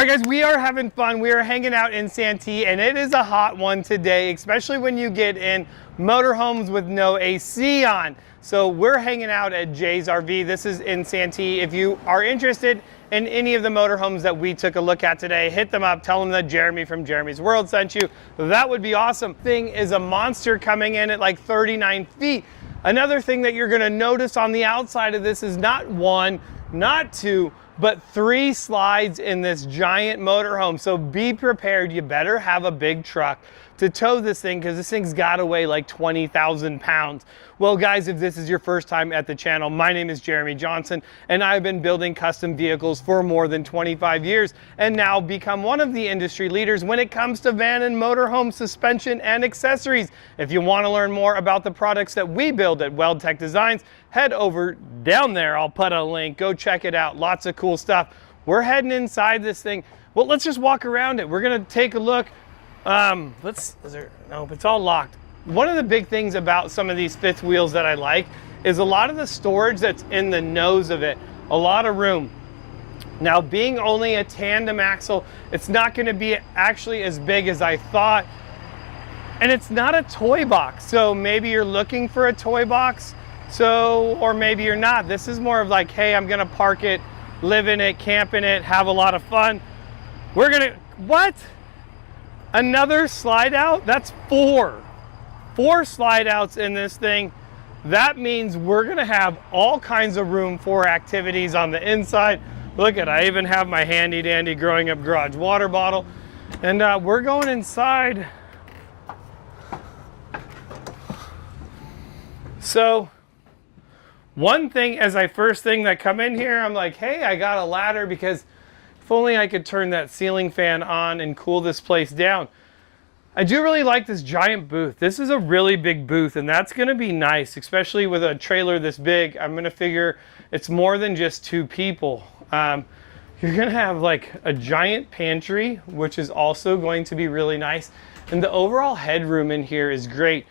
All right, guys, we are having fun. We are hanging out in Santee, and it is a hot one today, especially when you get in motorhomes with no AC on. So we're hanging out at Jay's RV. This is in Santee. If you are interested in any of the motorhomes that we took a look at today, hit them up, tell them that Jeremy from Jeremy's World sent you. That would be awesome. Thing is a monster coming in at like 39 feet. Another thing that you're gonna notice on the outside of this is not one, not two, but 3 slides in this giant motorhome. So be prepared. You better have a big truck to tow this thing, because this thing's got to weigh like 20,000 pounds. Well, guys, if this is your first time at the channel, my name is Jeremy Johnson, and I've been building custom vehicles for more than 25 years, and now become one of the industry leaders when it comes to van and motorhome suspension and accessories. If you want to learn more about the products that we build at WeldTech Designs, head over down there. I'll put a link. Go check it out. Lots of cool stuff. We're heading inside this thing. Well, let's just walk around it. We're going to take a look. No, it's all locked. One of the big things about some of these fifth wheels that I like is a lot of the storage that's in the nose of it. A lot of room. Now, being only a tandem axle, it's not going to be actually as big as I thought. And it's not a toy box. So maybe you're looking for a toy box. Or maybe you're not. This is more of like, hey, I'm gonna park it, live in it, camp in it, have a lot of fun. What? Another slide out? That's 4 slide outs in this thing. That means we're gonna have all kinds of room for activities on the inside. Look at, I even have my handy dandy growing up garage water bottle. And we're going inside. So, one thing, as I first thing that come in here, I'm like, hey, I got a ladder, because if only I could turn that ceiling fan on and cool this place down. I do really like this giant booth. This is a really big booth, and that's gonna be nice, especially with a trailer this big. I'm gonna figure it's more than just 2 people. You're gonna have like a giant pantry, which is also going to be really nice. And the overall headroom in here is great.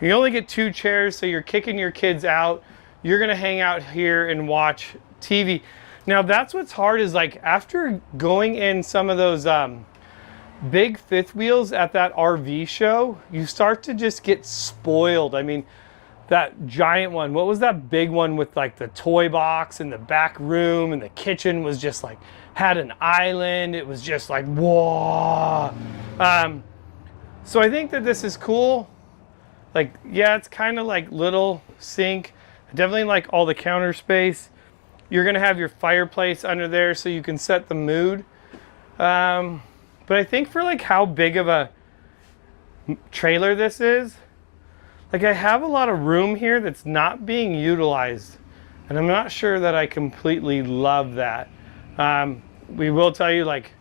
You only get 2 chairs, so you're kicking your kids out. You're gonna hang out here and watch TV. Now that's what's hard, is like after going in some of those big fifth wheels at that RV show, you start to just get spoiled. I mean, that giant one, what was that big one with like the toy box and the back room, and the kitchen was just like, had an island. It was just like, whoa. So I think that this is cool. Like, yeah, it's kind of like little sink. I definitely like all the counter space. You're gonna have your fireplace under there so you can set the mood. But I think for like how big of a trailer this is, like I have a lot of room here that's not being utilized. And I'm not sure that I completely love that. We will tell you, like,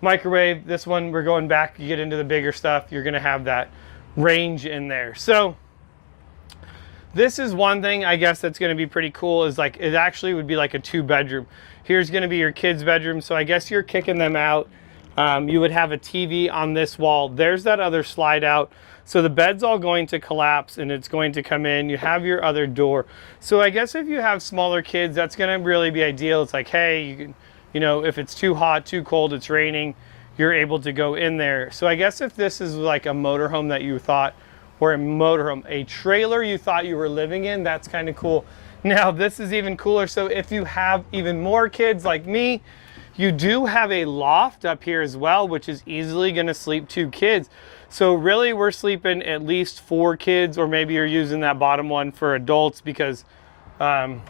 microwave, this one, we're going back, you get into the bigger stuff, you're gonna have that range in there. So this is one thing I guess that's going to be pretty cool, is like it actually would be like a 2-bedroom. Here's going to be your kids' bedroom, so I guess you're kicking them out. You would have a TV on this wall. There's that other slide out, so the bed's all going to collapse and it's going to come in. You have your other door. So I guess if you have smaller kids, that's going to really be ideal. It's like, hey, you can, you know, if it's too hot, too cold, it's raining, you're able to go in there. So I guess if this is like a motorhome that you thought, or a trailer you thought you were living in, that's kind of cool. Now this is even cooler. So if you have even more kids like me, you do have a loft up here as well, which is easily gonna sleep 2 kids. So really we're sleeping at least 4 kids, or maybe you're using that bottom one for adults, because, and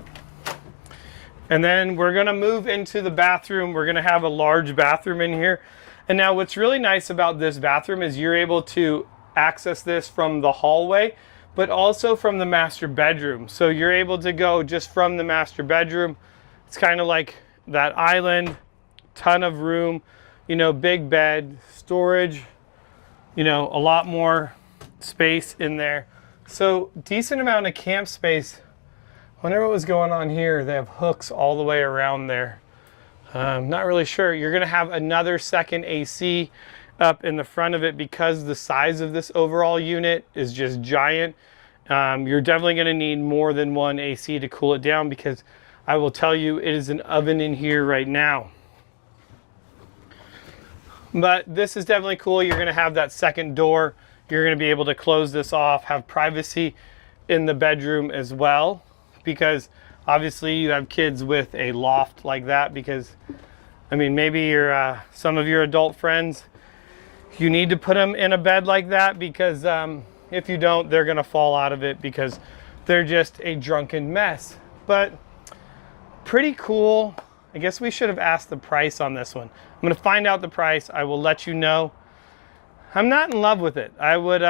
then we're gonna move into the bathroom. We're gonna have a large bathroom in here. And now what's really nice about this bathroom is you're able to access this from the hallway, but also from the master bedroom. So you're able to go just from the master bedroom. It's kind of like that island, ton of room, you know, big bed, storage, you know, a lot more space in there. So decent amount of camp space. I wonder what was going on here. They have hooks all the way around there. Not really sure. You're gonna have another second AC up in the front of it, because the size of this overall unit is just giant. You're definitely gonna need more than one AC to cool it down, because I will tell you, it is an oven in here right now. But this is definitely cool. You're gonna have that second door. You're gonna be able to close this off, have privacy in the bedroom as well, because obviously you have kids with a loft like that, because I mean, maybe your some of your adult friends, you need to put them in a bed like that, because if you don't, they're gonna fall out of it because they're just a drunken mess. But pretty cool. I guess we should have asked the price on this one. I'm gonna find out the price. I will let you know. I'm not in love with it. I would,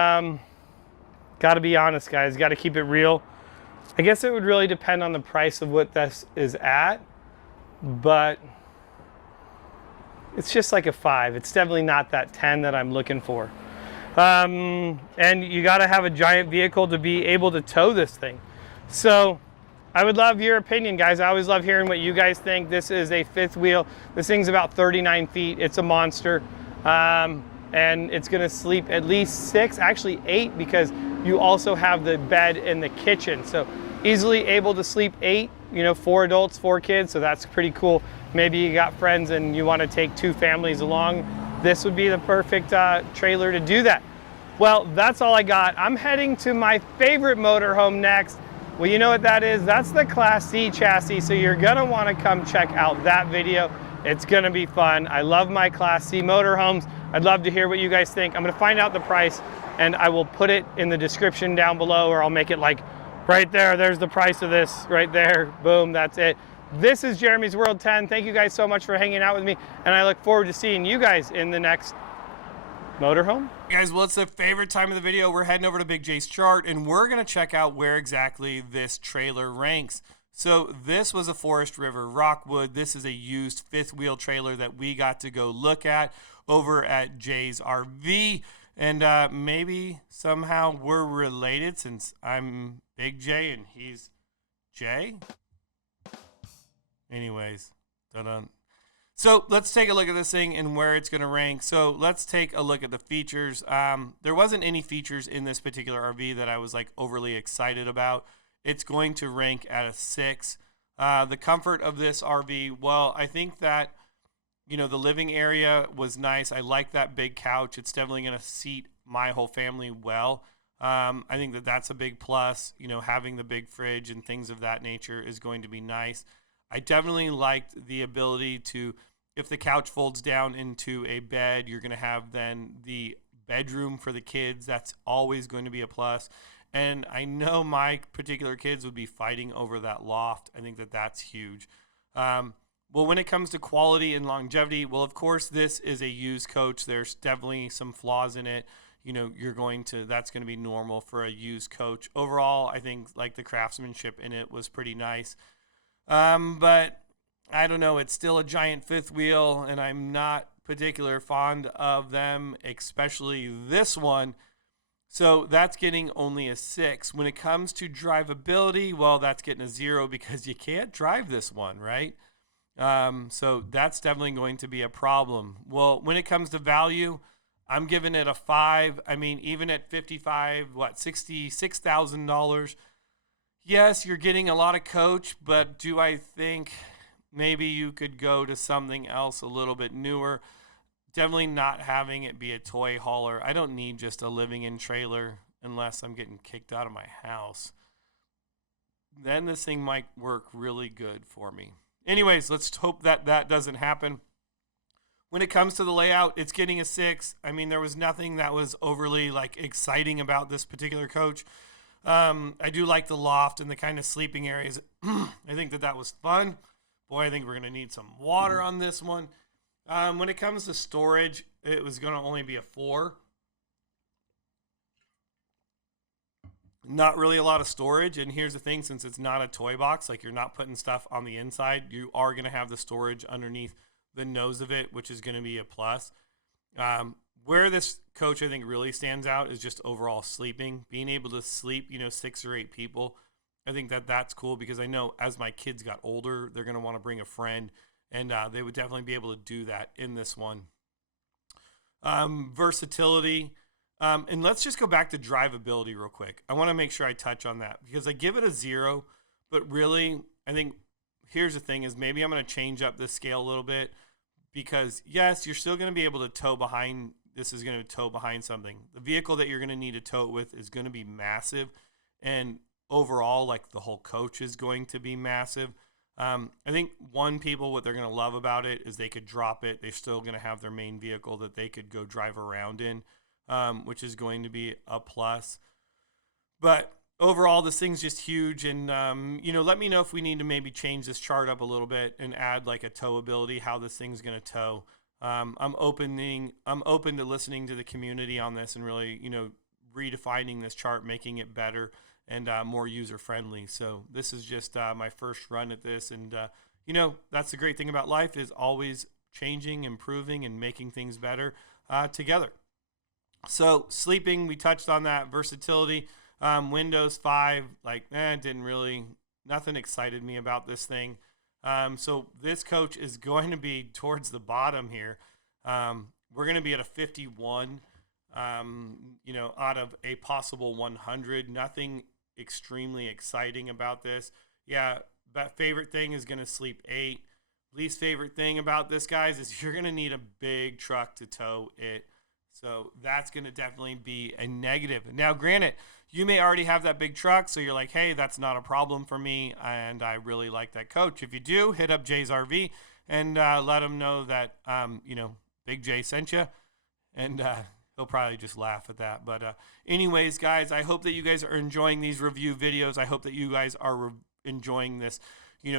gotta be honest, guys, gotta keep it real. I guess it would really depend on the price of what this is at, but it's just like a 5. It's definitely not that 10 that I'm looking for. And you gotta have a giant vehicle to be able to tow this thing. So I would love your opinion, guys. I always love hearing what you guys think. This is a 5th wheel. This thing's about 39 feet. It's a monster. And it's gonna sleep at least 6, actually 8, because you also have the bed in the kitchen. So easily able to sleep 8, 4 adults, 4 kids. So that's pretty cool. Maybe you got friends and you wanna take 2 families along. This would be the perfect trailer to do that. Well, that's all I got. I'm heading to my favorite motorhome next. Well, you know what that is? That's the Class C chassis, so you're gonna wanna come check out that video. It's gonna be fun. I love my Class C motorhomes. I'd love to hear what you guys think. I'm gonna find out the price, and I will put it in the description down below, or I'll make it like right there. There's the price of this right there. Boom, that's it. This is Jeremy's World 10. Thank you guys so much for hanging out with me, and I look forward to seeing you guys in the next motorhome. Guys, well, it's the favorite time of the video. We're heading over to Big J's chart, and we're going to check out where exactly this trailer ranks. So this was a Forest River Rockwood. This is a used 5th wheel trailer that we got to go look at over at Jay's RV. And maybe somehow we're related, since I'm Big J and he's Jay. Anyways, dun-dun. So let's take a look at this thing and where it's going to rank. So let's take a look at the features. There wasn't any features in this particular RV that I was like overly excited about. It's going to rank at a 6. The comfort of this RV, well, I think that, the living area was nice. I like that big couch. It's definitely going to seat my whole family well. I think that that's a big plus. Having the big fridge and things of that nature is going to be nice. I definitely liked the ability to, if the couch folds down into a bed, you're going to have then the bedroom for the kids. That's always going to be a plus. And I know my particular kids would be fighting over that loft. I think that that's huge. Well, when it comes to quality and longevity, well, of course, this is a used coach. There's definitely some flaws in it. That's going to be normal for a used coach. Overall, I think like the craftsmanship in it was pretty nice. But I don't know, it's still a giant 5th wheel, and I'm not particularly fond of them, especially this one. So that's getting only a 6. When it comes to drivability, well, that's getting a 0 because you can't drive this one, right? So that's definitely going to be a problem. Well, when it comes to value, I'm giving it a 5. I mean, even at $66,000, yes, you're getting a lot of coach, but do I think maybe you could go to something else a little bit newer? Definitely not having it be a toy hauler. I don't need just a living-in trailer unless I'm getting kicked out of my house. Then this thing might work really good for me. Anyways, let's hope that that doesn't happen. When it comes to the layout, it's getting a 6. I mean, there was nothing that was overly exciting about this particular coach. I do like the loft and the kind of sleeping areas. I think that was fun. Boy, I think we're going to need some water on this one. When it comes to storage, it was going to only be a 4. Not really a lot of storage. And here's the thing, since it's not a toy box, you're not putting stuff on the inside, you are going to have the storage underneath the nose of it, which is going to be a plus. Where this coach, I think, really stands out is just overall sleeping. Being able to sleep, 6 or 8 people. I think that that's cool because I know as my kids got older, they're going to want to bring a friend, and they would definitely be able to do that in this one. Versatility. And let's just go back to drivability real quick. I want to make sure I touch on that because I give it a 0, but really, I think here's the thing is maybe I'm going to change up this scale a little bit. because yes, you're still going to be able to tow behind. This is going to tow behind something. The vehicle that you're going to need to tow it with is going to be massive, and overall, like the whole coach is going to be massive. I think people, what they're going to love about it is they could drop it. They're still going to have their main vehicle that they could go drive around in, which is going to be a plus. But overall, this thing's just huge. And, let me know if we need to maybe change this chart up a little bit and add like a towability, how this thing's going to tow. I'm open to listening to the community on this and really, redefining this chart, making it better and more user-friendly. So this is just my first run at this. And, that's the great thing about life, is always changing, improving, and making things better together. So sleeping, we touched on that. Versatility, Windows 5, nothing excited me about this thing. So this coach is going to be towards the bottom here. We're going to be at a 51, out of a possible 100. Nothing extremely exciting about this. Yeah, but favorite thing is going to sleep 8. Least favorite thing about this, guys, is you're going to need a big truck to tow it. So that's going to definitely be a negative. Now, granted, you may already have that big truck, so you're like, hey, that's not a problem for me, and I really like that coach. If you do, hit up Jay's RV and let him know that, Big Jay sent you, and he'll probably just laugh at that. But anyways, guys, I hope that you guys are enjoying these review videos. I hope that you guys are enjoying this,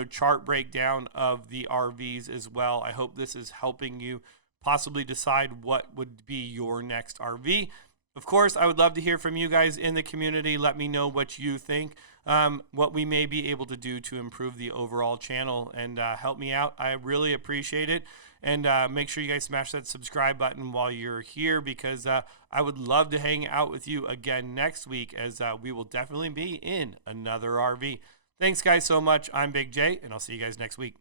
chart breakdown of the RVs as well. I hope this is helping you possibly decide what would be your next RV. Of course, I would love to hear from you guys in the community. Let me know what you think, what we may be able to do to improve the overall channel, and help me out. I really appreciate it. And make sure you guys smash that subscribe button while you're here, because I would love to hang out with you again next week, as we will definitely be in another RV. Thanks, guys, so much. I'm Big J, and I'll see you guys next week.